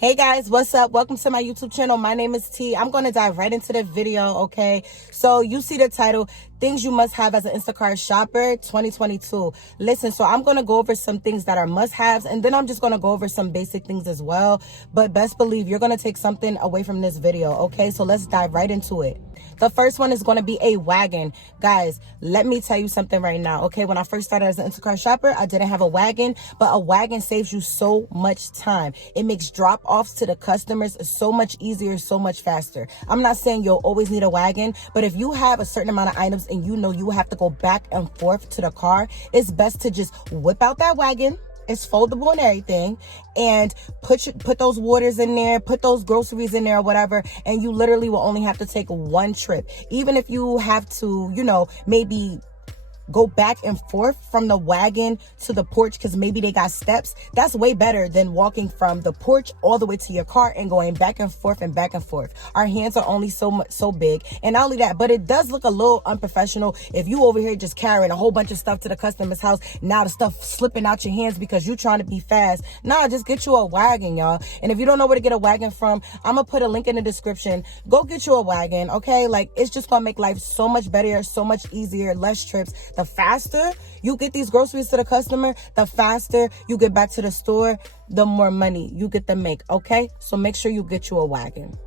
Hey guys, what's up? Welcome to my YouTube channel. My name is T. I'm going to dive right into the video, okay? So you see the title, Things You Must Have as an Instacart Shopper 2022. Listen, so I'm going to go over some things that are must-haves, and then I'm just going to go over some basic things as well. But best believe you're going to take something away from this video, okay? So let's dive right into it. The first one is going to be a wagon. Guys, let me tell you something right now, okay? When I first started as an Instacart shopper, I didn't have a wagon, but a wagon saves you so much time. It makes drop-offs to the customers so much easier, so much faster. I'm not saying you'll always need a wagon, but if you have a certain amount of items and you know you have to go back and forth to the car, it's best to just whip out that wagon. It's foldable and everything, and put those waters in there, put those groceries in there or whatever, and you literally will only have to take one trip. Even if you have to, maybe go back and forth from the wagon to the porch because maybe they got steps, that's way better than walking from the porch all the way to your car and going back and forth and back and forth. Our hands are only so big, and not only that, but it does look a little unprofessional if you over here just carrying a whole bunch of stuff to the customer's house. Now the stuff slipping out your hands because you're trying to be fast. Nah, just get you a wagon, y'all. And if you don't know where to get a wagon from, I'm gonna put a link in the description. Go get you a wagon, okay? Like, it's just gonna make life so much better, so much easier, less trips. The faster you get these groceries to the customer, the faster you get back to the store, the more money you get to make, okay? So make sure you get you a wagon.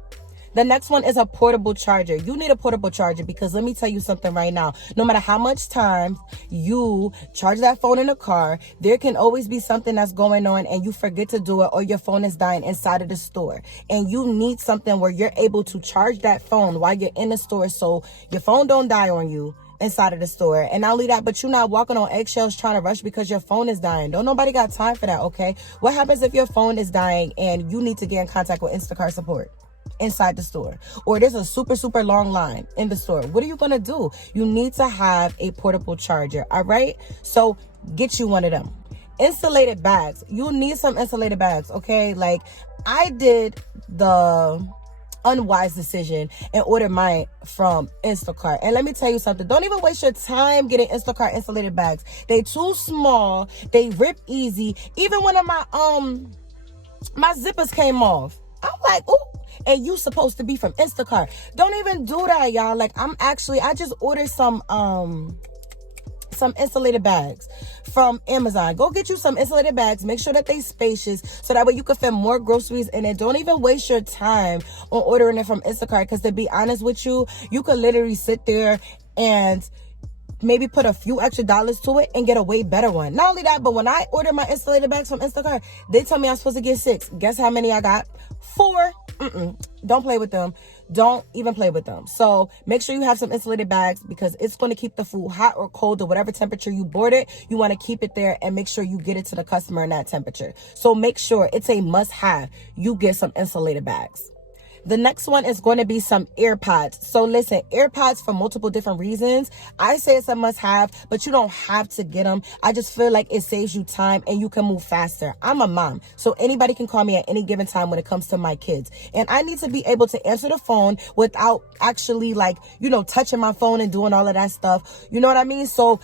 The next one is a portable charger. You need a portable charger because let me tell you something right now. No matter how much time you charge that phone in the car, there can always be something that's going on and you forget to do it, or your phone is dying inside of the store. And you need something where you're able to charge that phone while you're in the store so your phone don't die on you inside of the store. And not only that, but you're not walking on eggshells trying to rush because your phone is dying. Don't nobody got time for that, okay? What happens if your phone is dying and you need to get in contact with Instacart support inside the store, or there's a super long line in the store? What are you gonna do? You need to have a portable charger, all right? So get you one of them. Insulated bags. You need some insulated bags, okay? Like, I did the unwise decision and order mine from Instacart. And let me tell you something, don't even waste your time getting Instacart insulated bags. They too small, they rip easy. Even one of my zippers came off. I'm like, ooh, and you supposed to be from Instacart. Don't even do that, y'all. Like, I just ordered some insulated bags from Amazon. Go get you some insulated bags. Make sure that they spacious so that way you can fit more groceries in it. Don't even waste your time on ordering it from Instacart, because to be honest with you, you could literally sit there and maybe put a few extra dollars to it and get a way better one. Not only that, but when I ordered my insulated bags from Instacart, they tell me I'm supposed to get 6. Guess how many I got? 4. Don't play with them. Don't even play with them. So make sure you have some insulated bags because it's going to keep the food hot or cold or whatever temperature you bought it. You want to keep it there and make sure you get it to the customer in that temperature. So make sure it's a must-have. You get some insulated bags. The next one is going to be some Earpods. So listen, Earpods for multiple different reasons. I say it's a must-have, but you don't have to get them. I just feel like it saves you time and you can move faster. I'm a mom, so anybody can call me at any given time when it comes to my kids. And I need to be able to answer the phone without actually touching my phone and doing all of that stuff. You know what I mean? So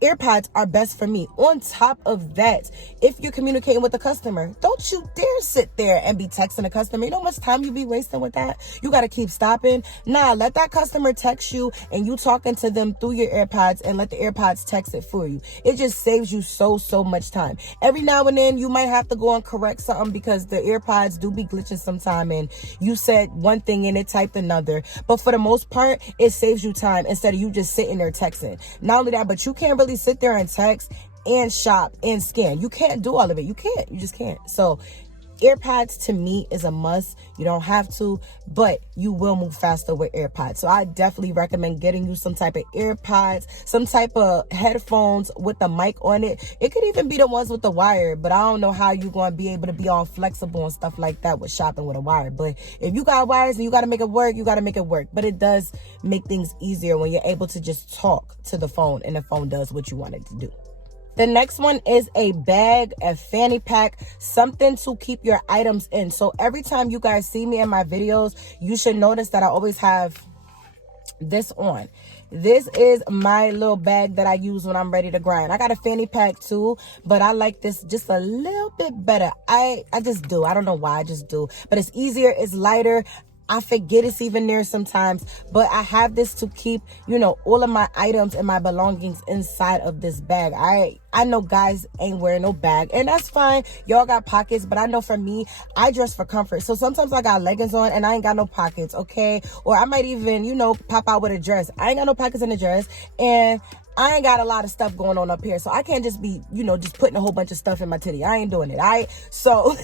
Earpods are best for me. On top of that, if you're communicating with the customer, don't you dare sit there and be texting the customer. You know how much time you be wasting with that? You got to keep stopping. Nah, let that customer text you and you talking to them through your Earpods, and let the Earpods text it for you. It just saves you so much time. Every now and then you might have to go and correct something because the Earpods do be glitching sometime and you said one thing and it typed another. But for the most part, it saves you time instead of you just sitting there texting. Not only that, but you can't really sit there and text and shop and scan. You can't do all of it. You can't. You just can't. So Earpods to me is a must. You don't have to, but you will move faster with Earpods. So I definitely recommend getting you some type of Earpods, some type of headphones with the mic on it. It could even be the ones with the wire, but I don't know how you're going to be able to be all flexible and stuff like that with shopping with a wire. But if you got wires and you got to make it work, you got to make it work. But it does make things easier when you're able to just talk to the phone and the phone does what you want it to do. The next one is a bag, a fanny pack, something to keep your items in. So every time you guys see me in my videos, you should notice that I always have this on. This is my little bag that I use when I'm ready to grind. I got a fanny pack too, but I like this just a little bit better. I just do. I don't know why, I just do. But it's easier, it's lighter. I forget it's even there sometimes, but I have this to keep, you know, all of my items and my belongings inside of this bag. I know guys ain't wearing no bag, and that's fine. Y'all got pockets, but I know for me, I dress for comfort. So sometimes I got leggings on and I ain't got no pockets, okay? Or I might even, you know, pop out with a dress. I ain't got no pockets in the dress, and I ain't got a lot of stuff going on up here, so I can't just be, you know, just putting a whole bunch of stuff in my titty. I ain't doing it. So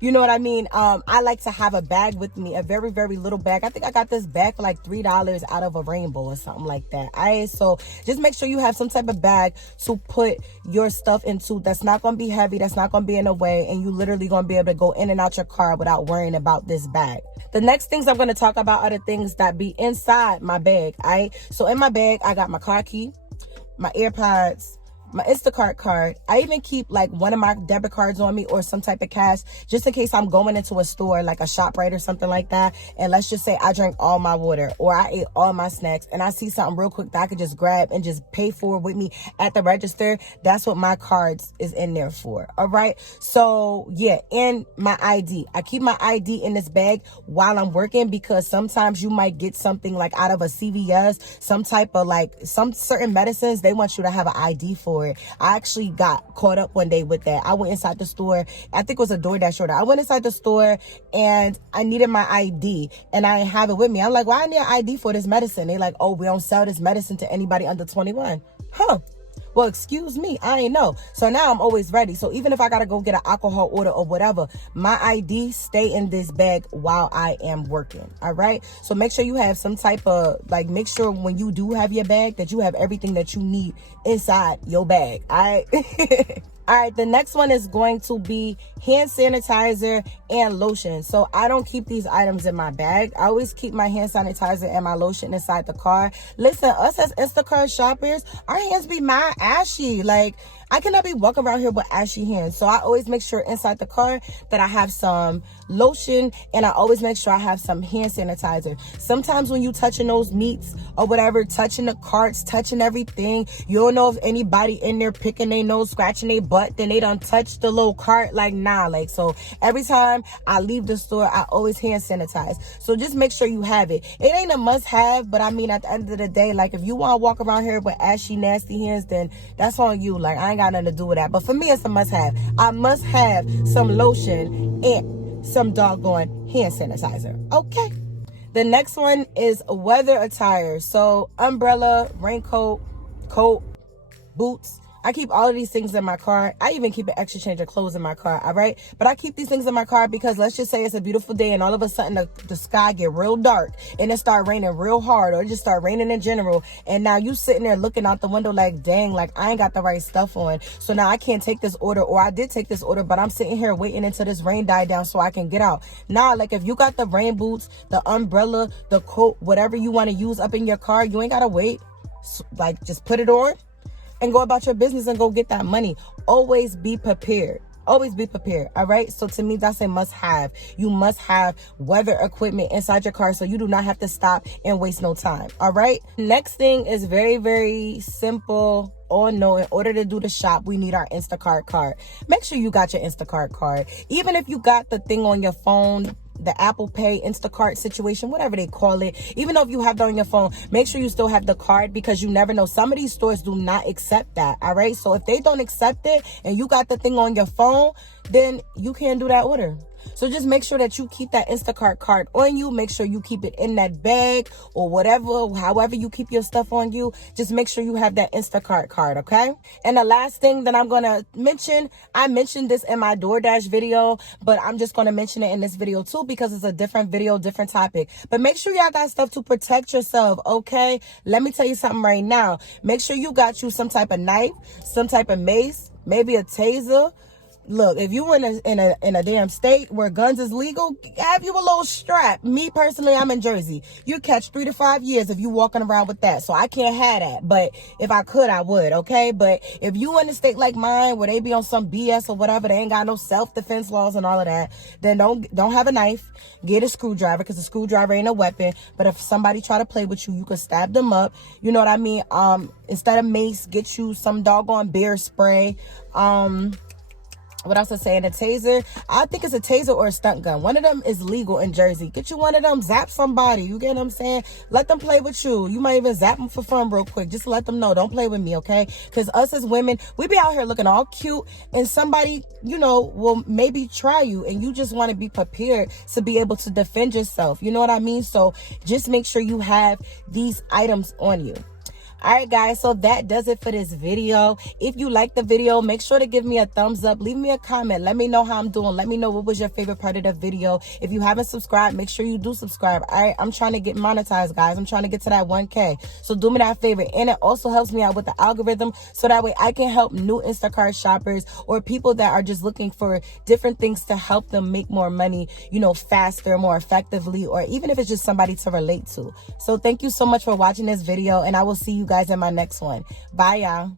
you know what I mean? I like to have a bag with me, a very, very little bag. I think I got this bag for like $3 out of a Rainbow or something like that. So just make sure you have some type of bag to put your stuff into that's not going to be heavy, that's not going to be in the way, and you literally going to be able to go in and out your car without worrying about this bag. The next things I'm going to talk about are the things that be inside my bag. So in my bag, I got my car key, my Earpods, my Instacart card. I even keep like one of my debit cards on me or some type of cash just in case I'm going into a store like a ShopRite or something like that. And let's just say I drank all my water or I ate all my snacks and I see something real quick that I could just grab and just pay for with me at the register. That's what my cards is in there for. All right. So yeah, and my ID. I keep my ID in this bag while I'm working because sometimes you might get something like out of a CVS, some type of like some certain medicines, they want you to have an ID for it. I actually got caught up one day with that. I went inside the store. I think it was a Doordash order. I went inside the store and I needed my ID and I didn't have it with me. I'm like, why I need an ID for this medicine? They like, oh, we don't sell this medicine to anybody under 21. Huh. Well, excuse me, I ain't know. So now I'm always ready. So even if I got to go get an alcohol order or whatever, my ID stay in this bag while I am working. All right. So make sure you have some type of like, make sure when you do have your bag that you have everything that you need inside your bag. All right. All right, the next one is going to be hand sanitizer and lotion. So I don't keep these items in my bag. I always keep my hand sanitizer and my lotion inside the car. Listen, us as Instacart shoppers, our hands be mad ashy. Like, I cannot be walking around here with ashy hands. So I always make sure inside the car that I have some lotion and I always make sure I have some hand sanitizer. Sometimes when you touching those meats or whatever, touching the carts, touching everything, you don't know if anybody in there picking their nose, scratching their butt, then they done touch the little cart. Like, nah, like, so every time I leave the store, I always hand sanitize. So just make sure you have it. It ain't a must have, but I mean, at the end of the day, like if you want to walk around here with ashy, nasty hands, then that's on you. Like, I ain't got nothing to do with that. But for me, it's a must have. I must have some lotion and some doggone hand sanitizer. Okay. The next one is weather attire. So umbrella, raincoat, coat, boots. I keep all of these things in my car. I even keep an extra change of clothes in my car, all right? But I keep these things in my car because let's just say it's a beautiful day and all of a sudden the sky get real dark and it start raining real hard or it just start raining in general. And now you sitting there looking out the window like, dang, like I ain't got the right stuff on. So now I can't take this order, or I did take this order, but I'm sitting here waiting until this rain die down so I can get out. Nah, like if you got the rain boots, the umbrella, the coat, whatever you want to use up in your car, you ain't got to wait. So, like just put it on and go about your business and go get that money. Always be prepared. Always be prepared. All right. So to me, that's a must have. You must have weather equipment inside your car so you do not have to stop and waste no time. All right. Next thing is very, very simple. Oh no, in order to do the shop, we need our Instacart card. Make sure you got your Instacart card. Even if you got the thing on your phone, the Apple Pay, Instacart situation, whatever they call it, even though if you have that on your phone, make sure you still have the card because you never know. Some of these stores do not accept that. All right. So if they don't accept it and you got the thing on your phone, then you can't do that order. So just make sure that you keep that Instacart card on you. Make sure you keep it in that bag or whatever, however you keep your stuff on you. Just make sure you have that Instacart card, okay? And the last thing that I'm going to mention, I mentioned this in my Doordash video, but I'm just going to mention it in this video too because it's a different video, different topic. But make sure y'all got stuff to protect yourself, okay? Let me tell you something right now. Make sure you got you some type of knife, some type of mace, maybe a taser, Look, if you in a damn state where guns is legal, have you a little strap. Me personally, I'm in Jersey. You catch 3 to 5 years if you walking around with that. So I can't have that. But if I could, I would. Okay. But if you in a state like mine where they be on some BS or whatever, they ain't got no self-defense laws and all of that, then don't have a knife. Get a screwdriver, because a screwdriver ain't a weapon. But if somebody try to play with you, you can stab them up. You know what I mean? Instead of mace, get you some doggone bear spray. What else I saying? A taser. I think it's a taser or a stunt gun. One of them is legal in Jersey. Get you one of them. Zap somebody. You get what I'm saying? Let them play with you. You might even zap them for fun real quick. Just to let them know. Don't play with me, okay? Because us as women, we be out here looking all cute, and somebody, you know, will maybe try you, and you just want to be prepared to be able to defend yourself. You know what I mean? So just make sure you have these items on you. All right, guys, so that does it for this video. If you like the video, make sure to give me a thumbs up. Leave me a comment. Let me know how I'm doing. Let me know what was your favorite part of the video. If you haven't subscribed, make sure you do subscribe. All right, I'm trying to get monetized, guys. I'm trying to get to that 1K. So do me that favor. And it also helps me out with the algorithm, so that way I can help new Instacart shoppers or people that are just looking for different things to help them make more money, you know, faster, more effectively, or even if it's just somebody to relate to. So thank you so much for watching this video, and I will see you guys in my next one. Bye, y'all.